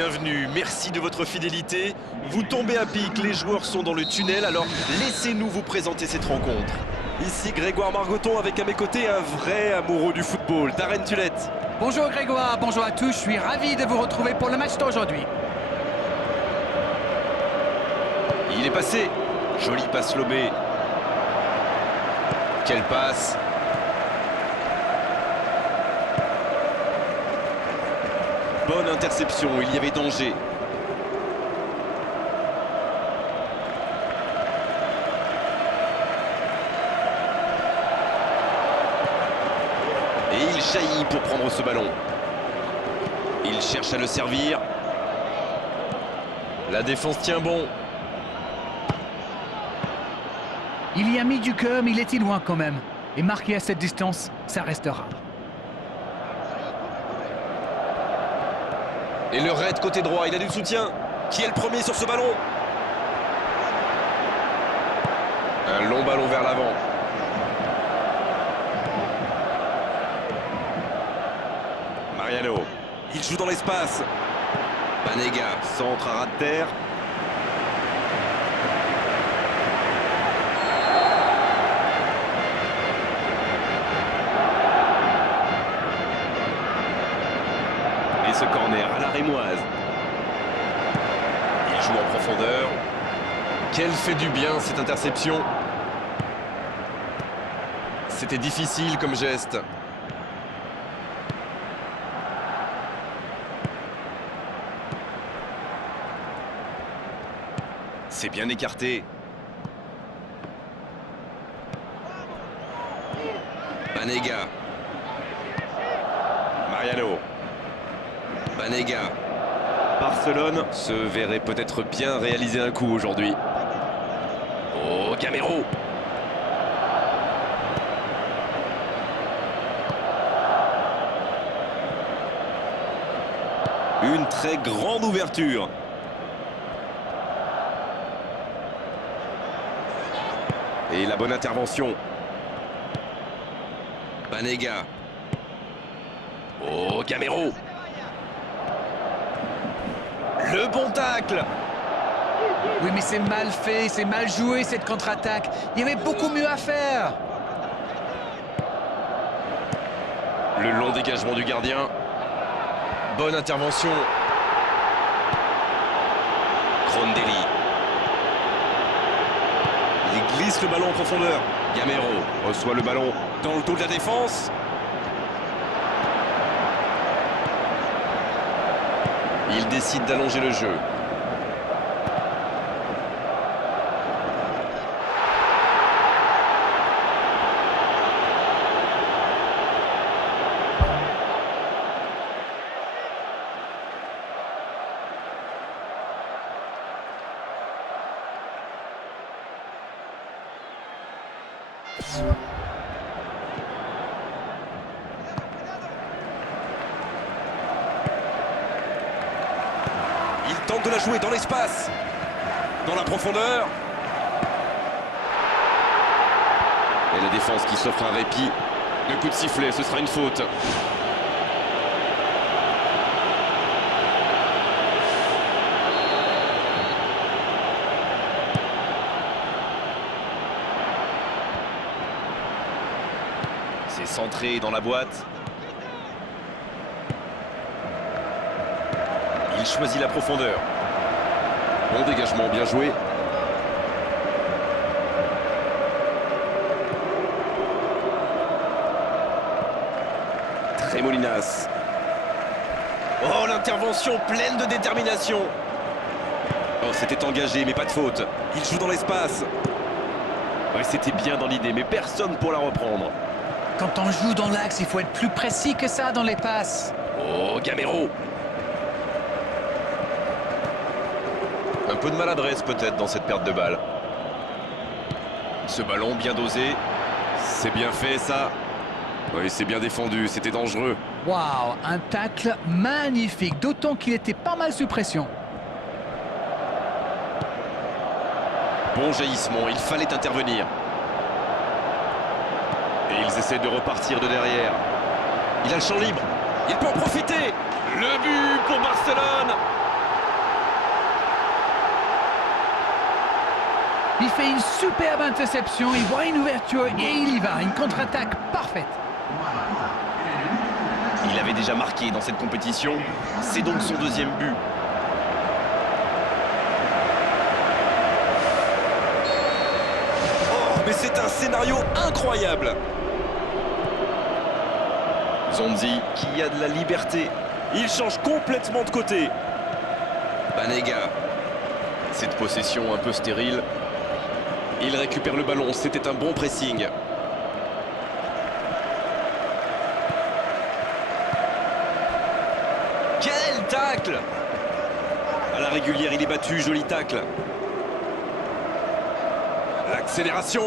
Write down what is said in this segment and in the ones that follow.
Bienvenue, merci de votre fidélité. Vous tombez à pic, les joueurs sont dans le tunnel, alors laissez-nous vous présenter cette rencontre. Ici Grégoire Margoton avec à mes côtés un vrai amoureux du football, Darren Tulette. Bonjour Grégoire, bonjour à tous, je suis ravi de vous retrouver pour le match d'aujourd'hui. Il est passé, jolie passe lobée. Quelle passe! Bonne interception, il y avait danger. Et il jaillit pour prendre ce ballon. Il cherche à le servir. La défense tient bon. Il y a mis du cœur, mais il était loin quand même. Et marqué à cette distance, ça restera. Et le raid côté droit, il a du soutien. Qui est le premier sur ce ballon? Un long ballon vers l'avant. Mariano, il joue dans l'espace. Banega, centre à ras de terre. Et ce corner à la rémoise. Il joue en profondeur. Quelle fait du bien cette interception. C'était difficile comme geste. C'est bien écarté. Banega. Mariano. Banega. Barcelone se verrait peut-être bien réaliser un coup aujourd'hui. Oh, Gamero. Une très grande ouverture. Et la bonne intervention. Banega. Oh, Gamero. Le bon tacle. Oui, mais c'est mal fait, c'est mal joué cette contre-attaque. Il y avait beaucoup mieux à faire. Le long dégagement du gardien. Bonne intervention. Grondelli. Il glisse le ballon en profondeur. Gamero reçoit le ballon dans le dos de la défense. Il décide d'allonger le jeu. Il tente de la jouer dans l'espace. Dans la profondeur. Et la défense qui s'offre un répit. Le coup de sifflet, ce sera une faute. C'est centré dans la boîte. Il choisit la profondeur. Bon dégagement, bien joué. Tremolinas. Oh, l'intervention pleine de détermination. Oh, c'était engagé, mais pas de faute. Il joue dans l'espace. Ouais, c'était bien dans l'idée, mais personne pour la reprendre. Quand on joue dans l'axe, il faut être plus précis que ça dans les passes. Oh, Gamero. Un peu de maladresse peut-être dans cette perte de balle. Ce ballon bien dosé. C'est bien fait ça. Oui, c'est bien défendu, c'était dangereux. Waouh, un tacle magnifique, d'autant qu'il était pas mal sous pression. Bon jaillissement, il fallait intervenir. Et ils essaient de repartir de derrière. Il a le champ libre. Il peut en profiter. Le but pour Barcelone. Il fait une superbe interception, il voit une ouverture et il y va. Une contre-attaque parfaite. Il avait déjà marqué dans cette compétition. C'est donc son deuxième but. Oh, mais c'est un scénario incroyable. Zonzi qui a de la liberté. Il change complètement de côté. Banega. Cette possession un peu stérile. Il récupère le ballon, c'était un bon pressing. Quel tacle! À la régulière, il est battu, joli tacle. L'accélération,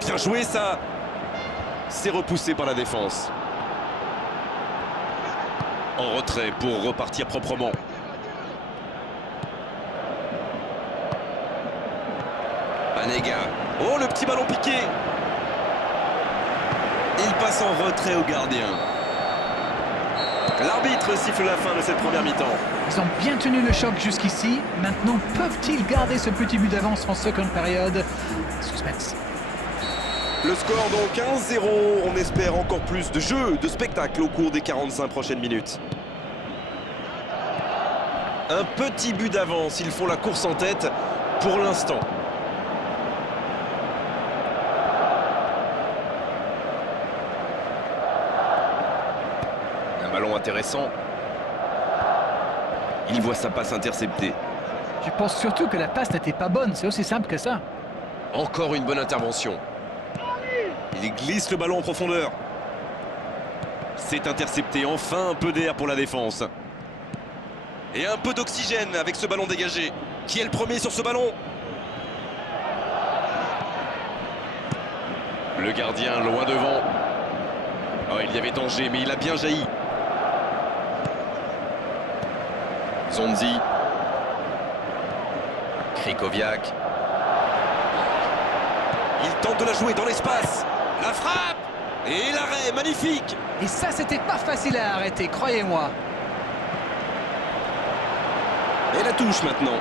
bien joué ça. C'est repoussé par la défense. En retrait pour repartir proprement. Banega. Oh, le petit ballon piqué. Il passe en retrait au gardien. L'arbitre siffle la fin de cette première mi-temps. Ils ont bien tenu le choc jusqu'ici. Maintenant, peuvent-ils garder ce petit but d'avance en seconde période? Suspense. Le score donc 1-0. On espère encore plus de jeu, de spectacle au cours des 45 prochaines minutes. Un petit but d'avance. Ils font la course en tête pour l'instant. Ballon intéressant. Il voit sa passe interceptée. Je pense surtout que la passe n'était pas bonne, c'est aussi simple que ça. Encore une bonne intervention. Il glisse le ballon en profondeur. C'est intercepté, enfin un peu d'air pour la défense. Et un peu d'oxygène avec ce ballon dégagé. Qui est le premier sur ce ballon? Le gardien loin devant. Oh, il y avait danger, mais il a bien jailli. Zonzi. Krikoviak. Il tente de la jouer dans l'espace. La frappe. Et l'arrêt, magnifique. Et ça, c'était pas facile à arrêter, croyez-moi. Et la touche maintenant.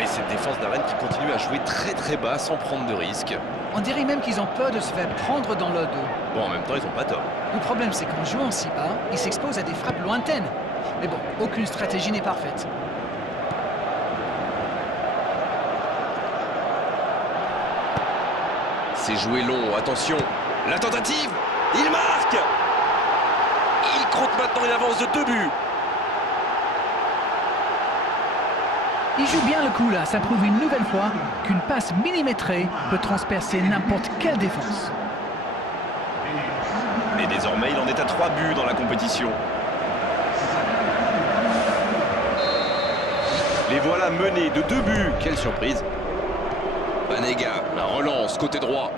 Et cette défense d'Arène qui continue à jouer très bas sans prendre de risques. On dirait même qu'ils ont peur de se faire prendre dans le dos. Bon, en même temps, ils n'ont pas tort. Le problème, c'est qu'en jouant si bas, ils s'exposent à des frappes lointaines. Mais bon, aucune stratégie n'est parfaite. C'est joué long, attention. La tentative, il marque. Il compte maintenant une avance de 2 buts. Il joue bien le coup là, ça prouve une nouvelle fois qu'une passe millimétrée peut transpercer n'importe quelle défense. Et désormais, il en est à 3 buts dans la compétition. Les voilà menés de 2 buts. Quelle surprise. Banega, la relance, côté droit.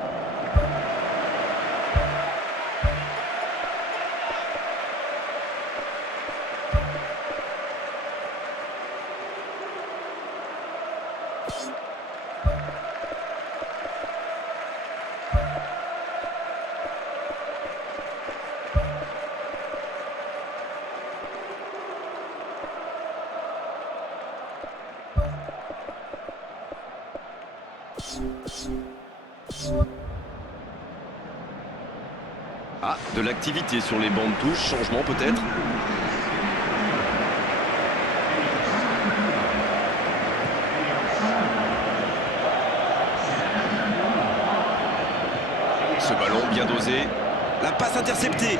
Ah, de l'activité sur les bancs de touche, changement peut-être. Ce ballon bien dosé. La passe interceptée.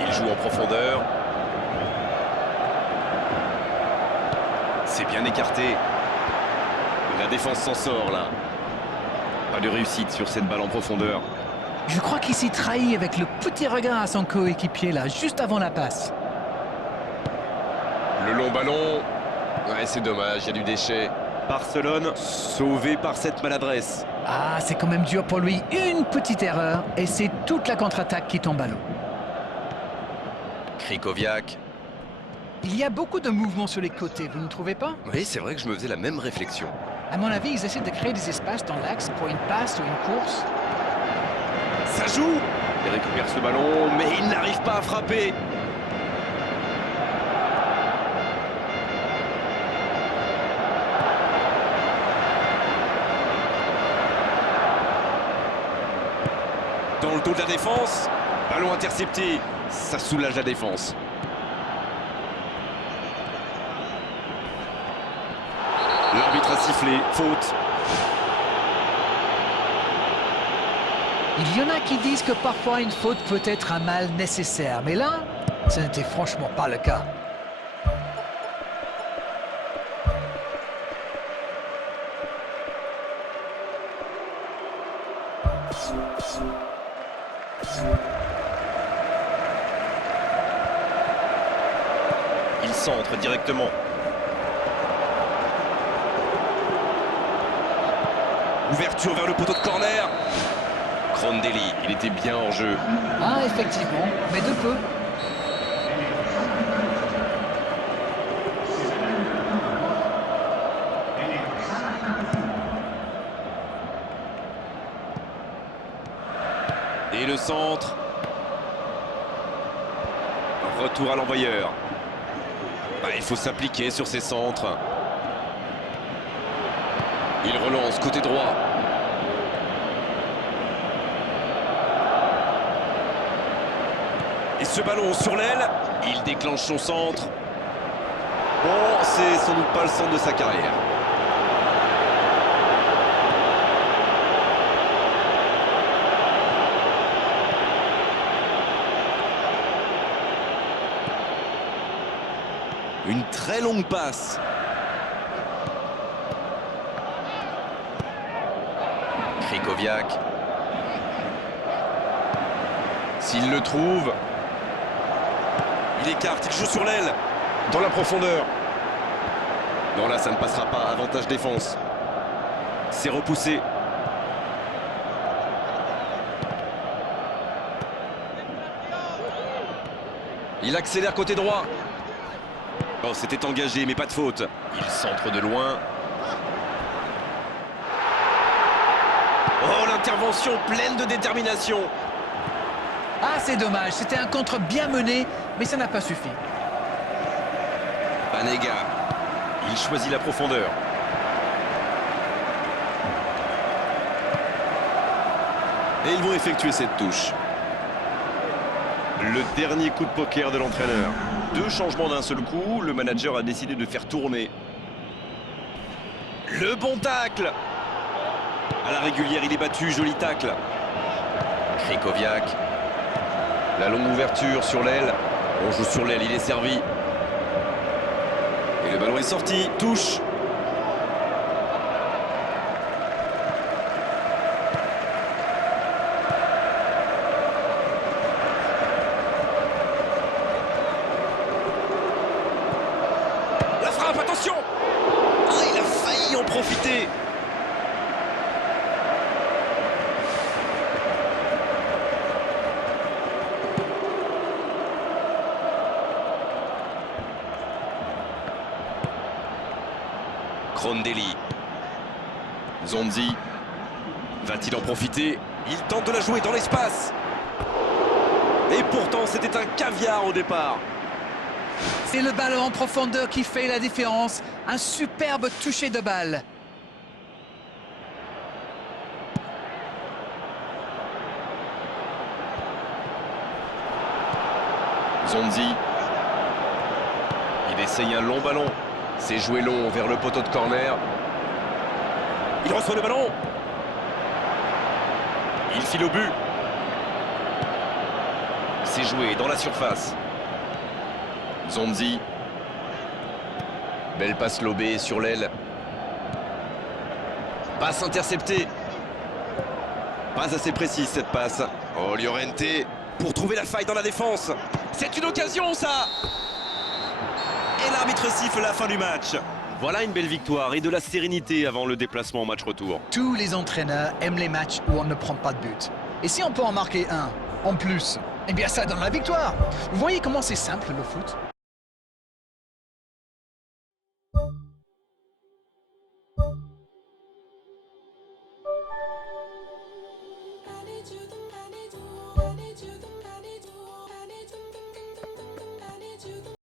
Il joue en profondeur. C'est bien écarté. La défense s'en sort là. Pas de réussite sur cette balle en profondeur. Je crois qu'il s'y trahit avec le petit regard à son coéquipier là, juste avant la passe. Le long ballon. Ouais, c'est dommage, il y a du déchet. Barcelone sauvé par cette maladresse. Ah, c'est quand même dur pour lui. Une petite erreur et c'est toute la contre-attaque qui tombe à l'eau. Krikoviak. Il y a beaucoup de mouvements sur les côtés, vous ne trouvez pas? Oui, c'est vrai que je me faisais la même réflexion. À mon avis, ils essaient de créer des espaces dans l'axe pour une passe ou une course. Ça joue. Il récupère ce ballon, mais il n'arrive pas à frapper. Dans le dos de la défense, ballon intercepté, ça soulage la défense. L'arbitre a sifflé, faute. Il y en a qui disent que parfois une faute peut être un mal nécessaire, mais là, ce n'était franchement pas le cas. Il centre directement. Ouverture vers le poteau de corner. Crondelli, il était bien hors jeu. Ah, effectivement, mais de peu. Et le centre. Retour à l'envoyeur. Il faut s'appliquer sur ces centres. Il relance côté droit. Et ce ballon sur l'aile, il déclenche son centre. Bon, c'est sans doute pas le centre de sa carrière. Une très longue passe. Krychowiak. S'il le trouve, il écarte, il joue sur l'aile, dans la profondeur. Non, là, ça ne passera pas. Avantage défense. C'est repoussé. Il accélère côté droit. Oh, c'était engagé, mais pas de faute. Il centre de loin. Oh, l'intervention pleine de détermination. Ah, c'est dommage, c'était un contre bien mené, mais ça n'a pas suffi. Banega, il choisit la profondeur. Et ils vont effectuer cette touche. Le dernier coup de poker de l'entraîneur. 2 changements d'un seul coup, le manager a décidé de faire tourner. Le bon tacle. À la régulière, il est battu, joli tacle. Krychowiak. La longue ouverture sur l'aile. On joue sur l'aile, il est servi. Et le ballon est sorti, touche. La frappe, attention! Ah, il a failli en profiter. Crondelli. Zonzi. Va-t-il en profiter? Il tente de la jouer dans l'espace. Et pourtant, c'était un caviar au départ. C'est le ballon en profondeur qui fait la différence. Un superbe toucher de balle. Zonzi. Il essaye un long ballon. C'est joué long vers le poteau de corner. Il reçoit le ballon. Il file au but. C'est joué dans la surface. Zonzi. Belle passe lobée sur l'aile. Passe interceptée. Pas assez précise cette passe. Oh, Llorente pour trouver la faille dans la défense. C'est une occasion, ça! Et l'arbitre siffle la fin du match. Voilà une belle victoire et de la sérénité avant le déplacement au match retour. Tous les entraîneurs aiment les matchs où on ne prend pas de but. Et si on peut en marquer un, en plus, eh bien ça donne la victoire. Vous voyez comment c'est simple le foot?